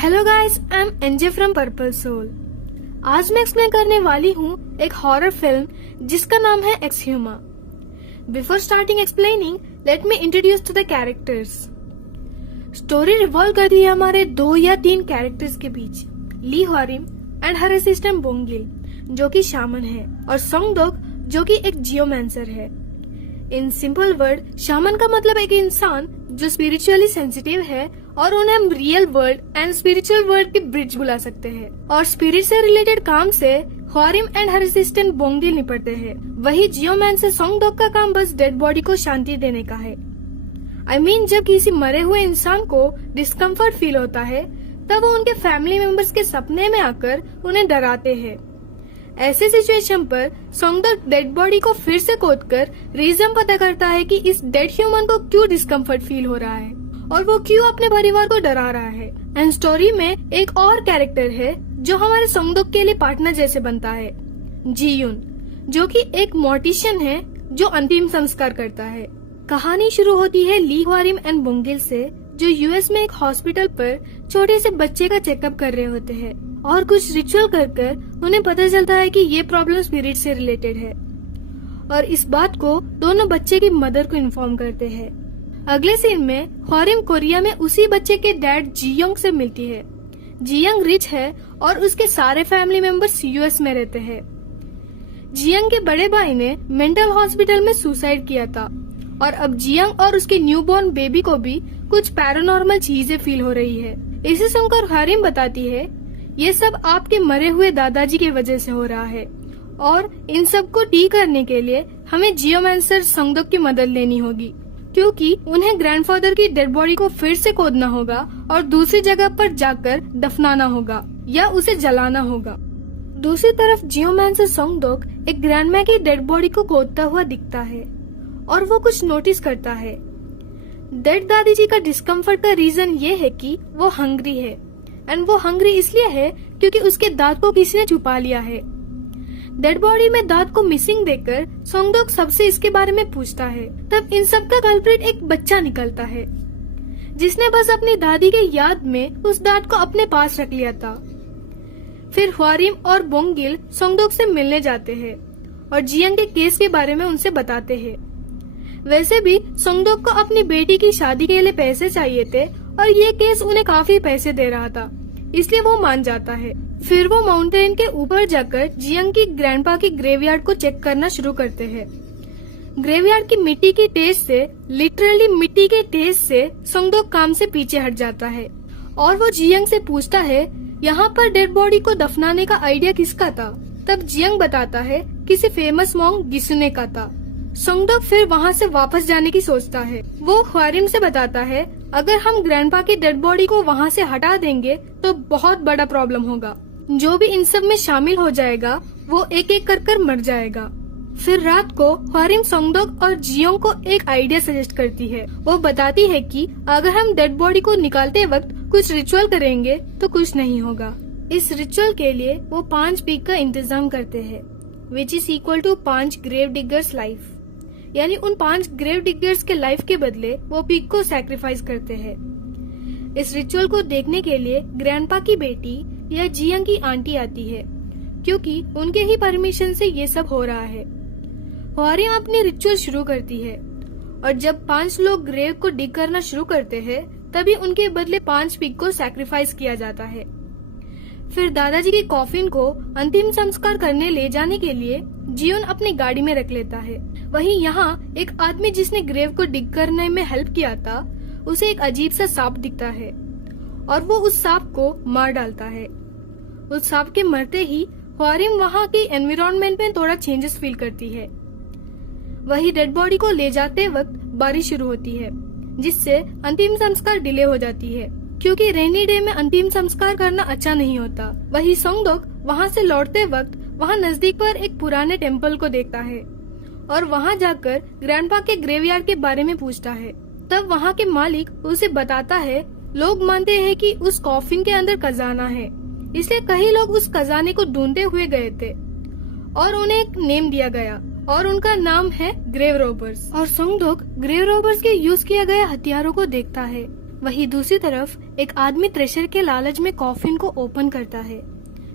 Hello guys, I am NJ from purple soul. आज मैं explain करने वाली हूँ एक हॉरर फिल्म जिसका नाम है Exhuma. Before starting explaining, let me introduce to the characters. Story revolve करती है हमारे 2 या 3 कैरेक्टर्स के बीच, ली ह्वारिम एंड हर असिस्टेंट बोंगिल जो कि शामन है, और सोंगडोक जो कि एक जियोमैंसर है। इन सिंपल वर्ड, शामन का मतलब एक इंसान जो स्पिरिचुअली सेंसिटिव है और उन्हें हम real world and spiritual world की ब्रिज बुला सकते हैं। और स्पिरिट से रिलेटेड काम से ह्वारिम एंड हर असिस्टेंट बोंगिल निपटते हैं। वही जियोमैंसर सोंगडोक का काम बस डेड बॉडी को शांति देने का है। I mean, जब किसी मरे हुए इंसान को डिस्कम्फर्ट फील होता है तब वो उनके फैमिली मेंबर्स के सपने में आकर उन्हें डराते हैं। ऐसे सिचुएशन पर सोंगडोक डेड बॉडी को फिर से खोदकर रीजन पता करता है कि इस डेड ह्यूमन को क्यों डिस्कम्फर्ट फील हो रहा है और वो क्यों अपने परिवार को डरा रहा है। एंड स्टोरी में एक और कैरेक्टर है जो हमारे सोंगडोक के लिए पार्टनर जैसे बनता है, जीयुन, जो कि एक मॉर्टिशियन है जो अंतिम संस्कार करता है। कहानी शुरू होती है ली ह्वारिम एंड बोंगिल से, जो यूएस में एक हॉस्पिटल पर छोटे से बच्चे का चेकअप कर रहे होते हैं और कुछ रिचुअल कर उन्हें पता चलता है कि ये प्रॉब्लम स्पिरिट से रिलेटेड है, और इस बात को दोनों बच्चे की मदर को इन्फॉर्म करते हैं। अगले सीन में ह्वारिम कोरिया में उसी बच्चे के डैड जियोंग से मिलती है। जियोंग रिच है और उसके सारे फैमिली मेंबर्स यूएस में रहते हैं। जियोंग के बड़े भाई ने मेंटल हॉस्पिटल में सुसाइड किया था और अब जियोंग और उसके न्यूबॉर्न बेबी को भी कुछ पैरानॉर्मल चीजें फील हो रही है। इसे सुनकर ह्वारिम बताती है, ये सब आपके मरे हुए दादाजी की वजह से हो रहा है और इन सब को ठीक करने के लिए हमें जियोमैंसर सोंगडोक की मदद लेनी होगी, क्योंकि उन्हें ग्रैंडफादर की डेड बॉडी को फिर से खोदना होगा और दूसरी जगह पर जाकर दफनाना होगा या उसे जलाना होगा। दूसरी तरफ जियोमैंसर सोंगडोक एक ग्रैंडमा की डेड बॉडी को खोदता हुआ दिखता है और वो कुछ नोटिस करता है। डेड दादी जी का डिस्कम्फर्ट का रीजन ये है कि वो हंग्री है, एंड वो हंग्री इसलिए है क्योंकि उसके दांत को किसी ने छुपा लिया है। डेड बॉडी में दांत को मिसिंग देखकर सोंगडोक सबसे इसके बारे में पूछता है। तब इन सब का कल्प्रिट एक बच्चा निकलता है जिसने बस अपनी दादी के याद में उस दांत को अपने पास रख लिया था। फिर ह्वारिम और बोंगिल सोंगडोक से मिलने जाते हैं और जियोंग के केस के बारे में उनसे बताते हैं। वैसे भी सोंगडोक को अपनी बेटी की शादी के लिए पैसे चाहिए थे और ये केस उन्हें काफी पैसे दे रहा था, इसलिए वो मान जाता है। फिर वो माउंटेन के ऊपर जाकर जियोंग की ग्रैंडपा की ग्रेवयार्ड को चेक करना शुरू करते हैं। ग्रेवयार्ड की मिट्टी की टेस्ट से, लिटरली मिट्टी के टेस्ट से सोंगडोक काम से पीछे हट जाता है और वो जियोंग से पूछता है, यहाँ पर डेड बॉडी को दफनाने का आइडिया किसका था? तब जियोंग बताता है किसी फेमस मॉन्क गिसुने का था। सोंगडोक फिर वहाँ से वापस जाने की सोचता है। वो ह्वारिम से बताता है, अगर हम ग्रैंडपा की डेड बॉडी को वहाँ से हटा देंगे तो बहुत बड़ा प्रॉब्लम होगा। जो भी इन सब में शामिल हो जाएगा वो एक एक कर मर जाएगा। फिर रात को ह्वारिम सोंगडोक और जियोंग को एक आइडिया सजेस्ट करती है। वो बताती है कि अगर हम डेड बॉडी को निकालते वक्त कुछ रिचुअल करेंगे तो कुछ नहीं होगा। इस रिचुअल के लिए वो 5 पीक का इंतजाम करते हैं, which is equal to 5 grave diggers life. यानी उन 5 ग्रेव डिगर्स के लाइफ के बदले वो पिग को सैक्रिफाइस करते हैं। इस रिचुअल को देखने के लिए ग्रैंडपा की बेटी या जियोंग की आंटी आती है, क्योंकि उनके ही परमिशन से ये सब हो रहा है। ह्वारिम अपनी रिचुअल शुरू करती है और जब 5 लोग ग्रेव को डिग करना शुरू करते हैं तभी उनके बदले 5 पिग को सैक्रिफाइस किया जाता है। फिर दादाजी की कॉफिन को अंतिम संस्कार करने ले जाने के लिए जियोन अपनी गाड़ी में रख लेता है। वहीं यहाँ एक आदमी जिसने ग्रेव को डिग करने में हेल्प किया था, उसे एक अजीब सा सांप दिखता है और वो उस सांप को मार डालता है। उस सांप के मरते ही ह्वारिम वहाँ के एनवायरनमेंट में थोड़ा चेंजेस फील करती है। वही डेड बॉडी को ले जाते वक्त बारिश शुरू होती है, जिससे अंतिम संस्कार डिले हो जाती है, क्योंकि रेनी डे में अंतिम संस्कार करना अच्छा नहीं होता। वही सोंगडोक वहाँ से लौटते वक्त वहाँ नजदीक पर एक पुराने टेम्पल को देखता है और वहाँ जाकर ग्रैंडपा के ग्रेवयार्ड के बारे में पूछता है। तब वहाँ के मालिक उसे बताता है, लोग मानते हैं कि उस कॉफिन के अंदर खजाना है, इसलिए कई लोग उस खजाने को ढूंढते हुए गए थे और उन्हें एक नेम दिया गया और उनका नाम है ग्रेव रॉबर्स। और सोंगडोक ग्रेव रॉबर्स के यूज किया गया हथियारों को देखता है वहीं दूसरी तरफ एक आदमी ट्रेजर के लालच में कॉफिन को ओपन करता है।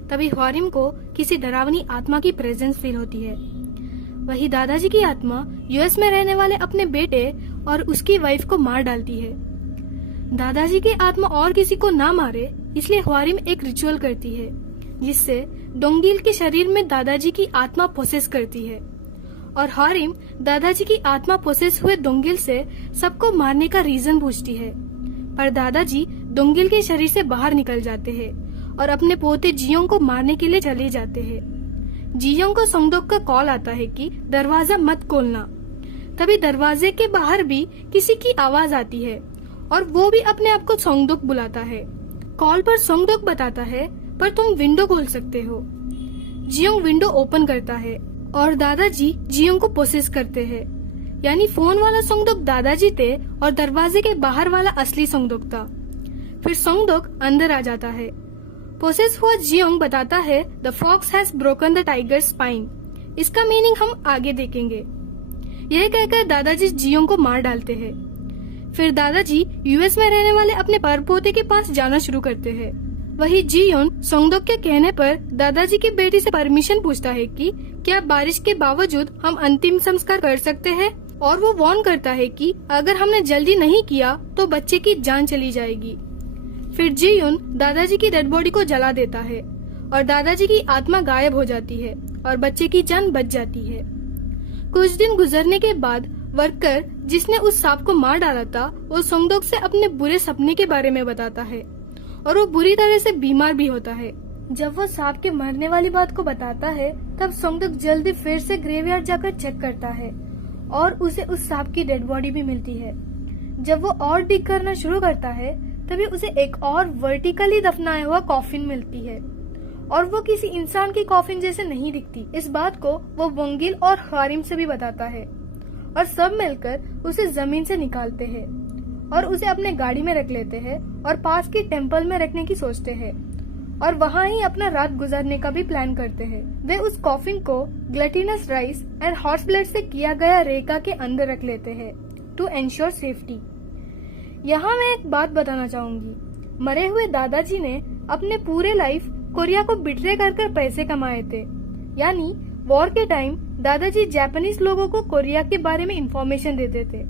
तभी ह्वारिम को किसी डरावनी आत्मा की प्रेजेंस फील होती है। वहीं दादाजी की आत्मा यूएस में रहने वाले अपने बेटे और उसकी वाइफ को मार डालती है। दादाजी की आत्मा और किसी को ना मारे इसलिए ह्वारिम एक रिचुअल करती है जिससे डोंगिल के शरीर में दादाजी की आत्मा पोसेस करती है और ह्वारिम दादाजी की आत्मा पोसेस हुए डोंगिल से सबको मारने का रीजन पूछती है। पर दादाजी डोंगिल के शरीर से बाहर निकल जाते हैं और अपने पोते जियोंग को मारने के लिए चले जाते हैं। जियोंग को सोंगडोक का कॉल आता है कि दरवाजा मत खोलना। तभी दरवाजे के बाहर भी किसी की आवाज आती है और वो भी अपने आप को सोंगडोक बुलाता है। कॉल पर सोंगडोक बताता है पर तुम विंडो खोल सकते हो। जियोंग विंडो ओपन करता है और दादाजी जियोंग को पोसेस करते हैं। यानी फोन वाला सोंगडोक दादाजी थे और दरवाजे के बाहर वाला असली सोंगडोक था। फिर सोंगडोक अंदर आ जाता है। पोसेस हुआ जियोंग बताता है the fox has broken the tiger spine. इसका मीनिंग हम आगे देखेंगे। यह कहकर दादाजी जियोंग को मार डालते हैं। फिर दादाजी यूएस में रहने वाले अपने परपोते के पास जाना शुरू करते हैं। वही जियोन सोंगडोक के कहने पर दादाजी की बेटी से परमिशन पूछता है कि क्या बारिश के बावजूद हम अंतिम संस्कार कर सकते हैं, और वो वार्न करता है कि अगर हमने जल्दी नहीं किया तो बच्चे की जान चली जाएगी। फिर जियोन दादाजी की डेड बॉडी को जला देता है और दादाजी की आत्मा गायब हो जाती है और बच्चे की जान बच जाती है। कुछ दिन गुजरने के बाद वर्कर जिसने उस सांप को मार डाला था वो सोंगडोक से अपने बुरे सपने के बारे में बताता है और वो बुरी तरह से बीमार भी होता है। जब वो सांप के मरने वाली बात को बताता है तब सोंगडोक जल्दी फिर से ग्रेवयार्ड जाकर चेक करता है और उसे उस सांप की डेड बॉडी भी मिलती है। जब वो और डिग करना शुरू करता है तभी उसे एक और वर्टिकली दफनाया हुआ कॉफिन मिलती है और वो किसी इंसान की कॉफिन जैसे नहीं दिखती। इस बात को वो वोंगिल और ह्वारिम से भी बताता है और सब मिलकर उसे जमीन से निकालते हैं और उसे अपने गाड़ी में रख लेते हैं और पास की टेम्पल में रखने की सोचते हैं और वहाँ ही अपना रात गुजारने का भी प्लान करते हैं। वे उस कॉफिन को glutinous rice and horse blood से किया गया रेका के अंदर रख लेते हैं टू एंश्योर सेफ्टी। यहाँ मैं एक बात बताना चाहूंगी। मरे हुए दादाजी ने अपने पूरे लाइफ कोरिया को बिट्रे कर पैसे कमाए थे। यानी वॉर के टाइम दादाजी जापानीज लोगों को कोरिया के बारे में इंफॉर्मेशन देते थे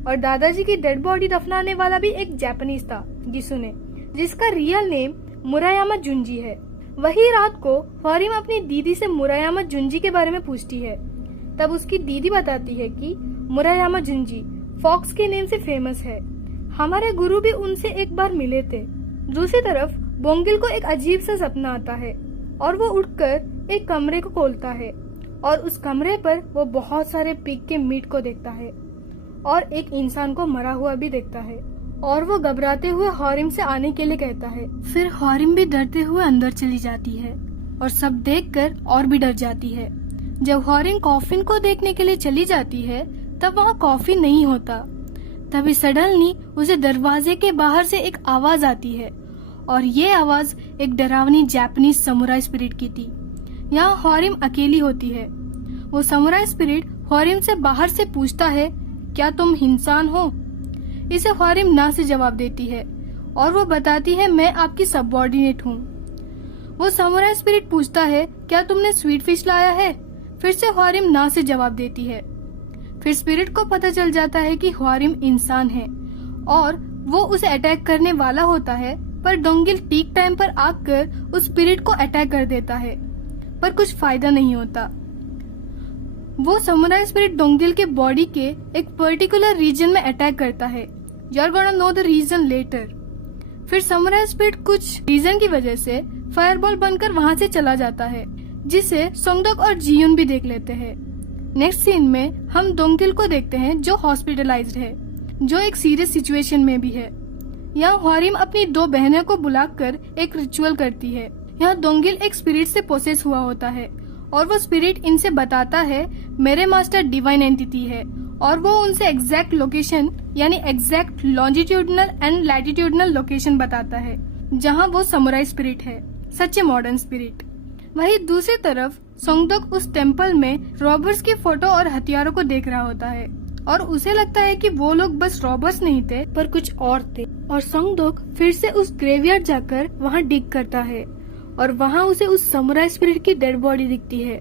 और दादाजी की डेड बॉडी दफनाने वाला भी एक जापानीज था गिसुने, जिसका रियल नेम मुरायामा जुंजी है। वही रात को ह्वारिम अपनी दीदी से मुरायामा जुंजी के बारे में पूछती है। तब उसकी दीदी बताती है कि मुरायामा जुंजी फॉक्स के नेम से फेमस है। हमारे गुरु भी उनसे एक बार मिले थे। दूसरी तरफ बोंगिल को एक अजीब सा सपना आता है और वो उठकर एक कमरे को खोलता है और उस कमरे पर वो बहुत सारे पिग के मीट को देखता है और एक इंसान को मरा हुआ भी देखता है और वो घबराते हुए ह्वारिम से आने के लिए कहता है। फिर ह्वारिम भी डरते हुए अंदर चली जाती है और सब देखकर और भी डर जाती है। जब ह्वारिम कॉफिन को देखने के लिए चली जाती है तब वहाँ कॉफिन नहीं होता। तभी सडनली उसे दरवाजे के बाहर से एक आवाज आती है और ये आवाज एक डरावनी जापानीज समुराई स्पिरिट की थी। यहाँ ह्वारिम अकेली होती है। वो समुराई स्पिरिट ह्वारिम से बाहर से पूछता है, क्या तुम इंसान हो? इसे ह्वारिम ना से जवाब देती है और वो बताती है, मैं आपकी सबऑर्डिनेट हूँ। वो समुराई स्पिरिट पूछता है, क्या तुमने स्वीट फिश लाया है? फिर से ह्वारिम ना से जवाब देती है। फिर स्पिरिट को पता चल जाता है कि ह्वारिम इंसान है और वो उसे अटैक करने वाला होता है, पर डोंगिल ठीक टाइम पर आकर उस स्पिरिट को अटैक कर देता है, पर कुछ फायदा नहीं होता। वो समुराई स्पिरिट डोंगिल के बॉडी के एक पर्टिकुलर रीजन में अटैक करता है। You are gonna know the reason later. फिर समुराई स्पिरिट कुछ रीजन की वजह से फायरबॉल बनकर वहाँ से चला जाता है, जिसे सोंगडोक और जियोन भी देख लेते हैं। नेक्स्ट सीन में हम डोंगिल को देखते हैं जो हॉस्पिटलाइज्ड है, जो एक सीरियस सिचुएशन में भी है। यहाँ ह्वारिम अपनी दो बहनों को बुलाकर एक रिचुअल करती है। यहाँ डोंगिल एक स्पिरिट से पोसेस हुआ होता है और वो स्पिरिट इनसे बताता है मेरे मास्टर डिवाइन एंटिटी है और वो उनसे एग्जैक्ट लोकेशन यानी exact longitudinal and latitudinal location बताता है जहाँ वो समुराई स्पिरिट है, सच ए मॉडर्न स्पिरिट। वही दूसरी तरफ सोंगडोक उस टेम्पल में रॉबर्स की फोटो और हथियारों को देख रहा होता है और उसे लगता है कि वो लोग बस रॉबर्स नहीं थे पर कुछ और थे और सोंगदोक फिर से उस ग्रेवयार्ड जाकर वहाँ डिग करता है और वहाँ उसे उस समुराई स्पिरिट की डेड बॉडी दिखती है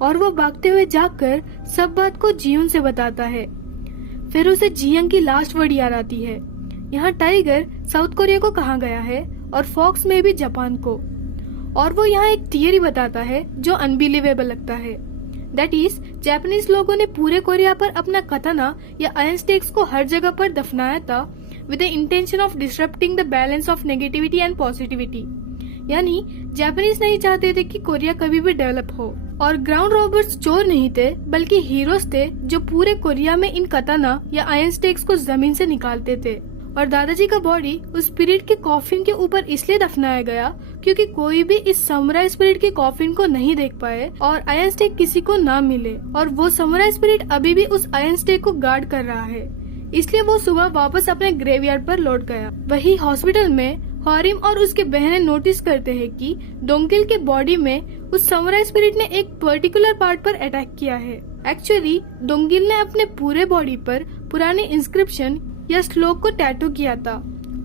और वो भागते हुए जाकर सब बात को जियोन से बताता है। फिर उसे जियंग की लास्ट वर्ड याद आती है। यहाँ टाइगर साउथ कोरिया को कहा गया है और फॉक्स में भी जापान को। और वो यहाँ एक थियरी बताता है जो अनबिलीवेबल लगता है। दैट इज जापानीज लोगों ने पूरे कोरिया पर अपना कताना या आयरन स्टेक्स को हर जगह पर दफनाया था with the intention of disrupting the balance of negativity and positivity. यानी जापानीज नहीं चाहते थे कि कोरिया कभी भी डेवलप हो। और ग्राउंड रॉबर्स चोर नहीं थे बल्कि हीरोज थे जो पूरे कोरिया में इन कताना या आयरन स्टेक्स को जमीन से निकालते थे। और दादाजी का बॉडी उस स्पिरिट के कॉफिन के ऊपर इसलिए दफनाया गया क्योंकि कोई भी इस समुराई स्पिरिट के कॉफिन को नहीं देख पाए और आयरन स्टेक किसी को ना मिले। और वो समुराई स्पिरिट अभी भी उस आयरन स्टेक को गार्ड कर रहा है, इसलिए वो सुबह वापस अपने ग्रेवयार्ड पर लौट गया। वही हॉस्पिटल में हॉरिम और उसके बहनें नोटिस करते हैं कि डोंगिल के बॉडी में उस समुराई स्पिरिट ने एक पर्टिकुलर पार्ट पर अटैक किया है। एक्चुअली डोंगिल ने अपने पूरे बॉडी पर पुराने इंस्क्रिप्शन या श्लोक को टैटू किया था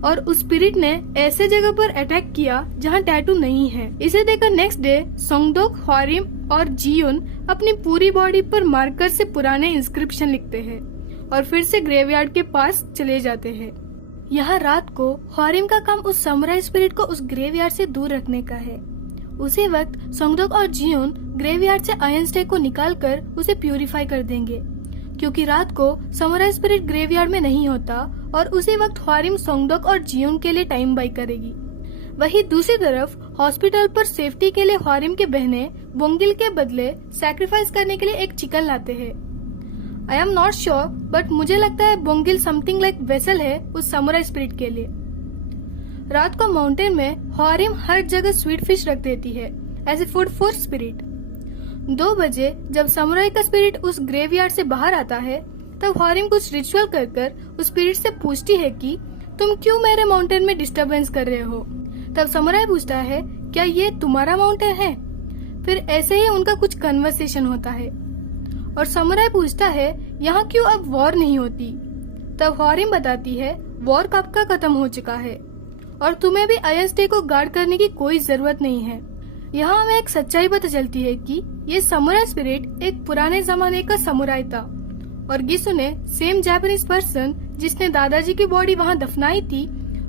और उस स्पिरिट ने ऐसे जगह पर अटैक किया जहां टैटू नहीं है। इसे देखकर नेक्स्ट डे सोंगदोक, हॉरिम और जियोन अपनी पूरी बॉडी पर मार्कर से पुराने इंस्क्रिप्शन लिखते हैं और फिर से ग्रेवयार्ड के पास चले जाते हैं। यहाँ रात को हॉरिम का काम उस समुराई स्पिरिट को उस ग्रेवयार्ड से दूर रखने का है। उसी वक्त सोंगदोक और जियोन ग्रेवयार्ड से आयरन स्टेक को निकालकर उसे प्यूरिफाई कर देंगे क्योंकि रात को समुराई स्पिरिट ग्रेवयार्ड में नहीं होता और उसी वक्त हॉरिम सोंगदोक और जियोन के लिए टाइम बाई करेगी। वही दूसरी तरफ हॉस्पिटल पर सेफ्टी के लिए हॉरिम के बहनें बोंगिल के बदले सैक्रिफाइस करने के लिए एक चिकन लाते हैं। I am not sure but मुझे लगता है बोंगिल समथिंग लाइक वेसल है उस समुराई स्पिरिट के लिए। रात को माउंटेन में हॉरिम हर जगह स्वीट फिश रख देती है as a food for spirit. 2 बजे जब समुराई का स्पिरिट उस ग्रेवयार्ड से बाहर आता है तब हॉरिम कुछ रिचुअल कर उस स्पिरिट से पूछती है कि तुम क्यों मेरे माउंटेन में डिस्टरबेंस कर रहे हो। तब समुराई पूछता है क्या ये तुम्हारा माउंटेन है। फिर ऐसे ही उनका कुछ कन्वर्सेशन होता है और समुराई पूछता है यहाँ क्यों अब वॉर नहीं होती। तब हॉरिम बताती है वॉर कब का खत्म हो चुका है और तुम्हें भी आयरन स्टेक को गार्ड करने की कोई जरूरत नहीं है। यहाँ हमें एक सच्चाई पता चलती है कि ये समुराई स्पिरिट एक पुराने जमाने का समुराई था और गिसुने सेम जापानीज पर्सन जिसने दादाजी की बॉडी वहाँ दफनाई थी,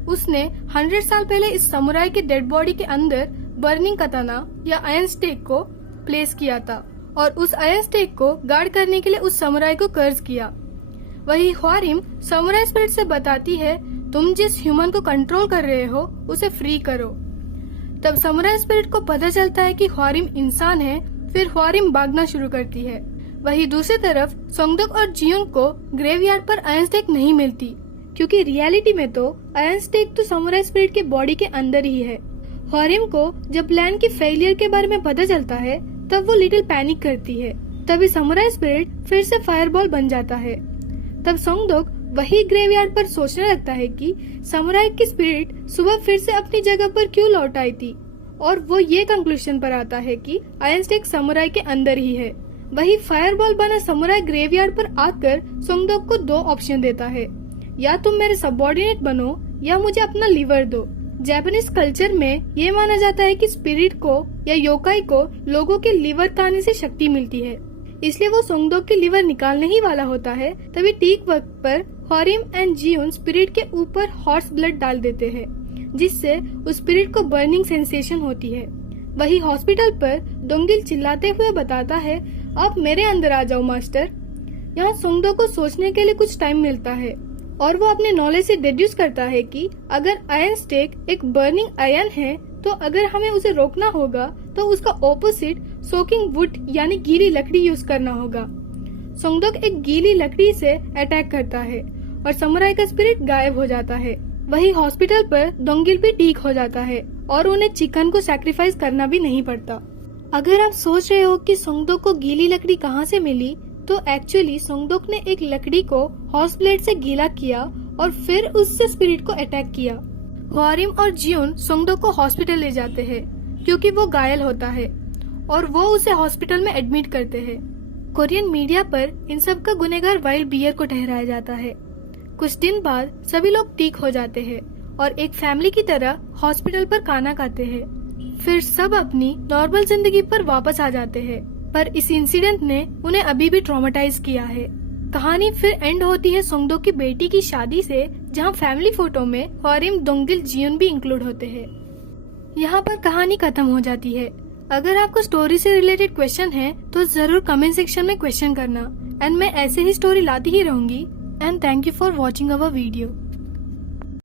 उसने 100 साल पहले इस समुराई के डेड बॉडी के अंदर बर्निंग कताना या आयरन स्टेक को प्लेस किया था और उस आयरन स्टेक को गार्ड करने के लिए उस समुराई को कर्ज किया। वही हॉरिम समुराई स्पिरिट से बताती है तुम जिस ह्यूमन को कंट्रोल कर रहे हो उसे फ्री करो। तब समुराई स्पिरिट को पता चलता है कि हॉरिम इंसान है। फिर हॉरिम भागना शुरू करती है। वही दूसरी तरफ सोंगदोक और जियोन को ग्रेवयार्ड पर आयरन स्टेक नहीं मिलती क्योंकि रियलिटी में तो आयरन स्टेक तो समुराई स्पिरिट के बॉडी के अंदर ही है। हॉरिम को जब प्लान की फेलियर के बारे में पता चलता है तब वो लिटिल पैनिक करती है। तभी समुराई स्पिरिट फिर से फायरबॉल बन जाता है। तब सोंगदोक वही ग्रेवयार्ड पर सोचने लगता है कि समुराई की स्पिरिट सुबह फिर से अपनी जगह पर क्यों लौट आई थी और वो ये कंक्लूजन पर आता है कि आयरन स्टेक समुराई के अंदर ही है। वही फायरबॉल बना समुराई ग्रेवयार्ड पर आकर सोंगदोक को 2 ऑप्शन देता है, या तुम मेरे सबऑर्डिनेट बनो या मुझे अपना लीवर दो। जापानीज कल्चर में ये माना जाता है कि स्पिरिट को या योकाई को लोगों के लीवर खाने से शक्ति मिलती है, इसलिए वो सोंगदोक की लीवर निकालने ही वाला होता है। तभी ठीक वक्त पर हॉरिम एंड जियोन स्पिरिट के ऊपर हॉर्स ब्लड डाल देते हैं जिससे उस स्पिरिट को बर्निंग सेंसेशन होती है। वही हॉस्पिटल पर डोंगिल चिल्लाते हुए बताता है आप मेरे अंदर आ जाओ मास्टर। यहाँ सोंगदोक को सोचने के लिए कुछ टाइम मिलता है और वो अपने नॉलेज से डिड्यूस करता है कि अगर आयरन स्टेक एक बर्निंग आयरन है तो अगर हमें उसे रोकना होगा तो उसका ऑपोजिट सोकिंग वुड यानी गीली लकड़ी यूज करना होगा। सोंगदोक एक गीली लकड़ी से अटैक करता है और समुराई का स्पिरिट गायब हो जाता है। वही हॉस्पिटल पर डोंगिल भी ठीक हो जाता है और उन्हें चिकन को सैक्रिफाइस करना भी नहीं पड़ता। अगर आप सोच रहे हो कि सोंगदोक को गीली लकड़ी कहाँ से मिली, तो एक्चुअली सोंगदोक ने एक लकड़ी को हॉर्स ब्लेड से गीला किया और फिर उससे स्पिरिट को अटैक किया। हॉरिम और जियोन सोंगदोक को हॉस्पिटल ले जाते हैं क्योंकि वो घायल होता है और वो उसे हॉस्पिटल में एडमिट करते हैं। कोरियन मीडिया पर इन सब का गुनहगार वाइल्ड बियर को ठहराया जाता है। कुछ दिन बाद सभी लोग ठीक हो जाते हैं और एक फैमिली की तरह हॉस्पिटल पर खाना खाते हैं। फिर सब अपनी नॉर्मल जिंदगी पर वापस आ जाते हैं, पर इस इंसिडेंट ने उन्हें अभी भी ट्रॉमेटाइज किया है। कहानी फिर एंड होती है सोंगदो की बेटी की शादी से, जहां फैमिली फोटो में हॉरिम दोंगिल जियुन भी इंक्लूड होते हैं। यहाँ पर कहानी खत्म हो जाती है। अगर आपको स्टोरी से रिलेटेड क्वेश्चन है तो जरूर कमेंट सेक्शन में क्वेश्चन करना, एंड मैं ऐसे ही स्टोरी लाती ही रहूंगी। And thank you for watching our video.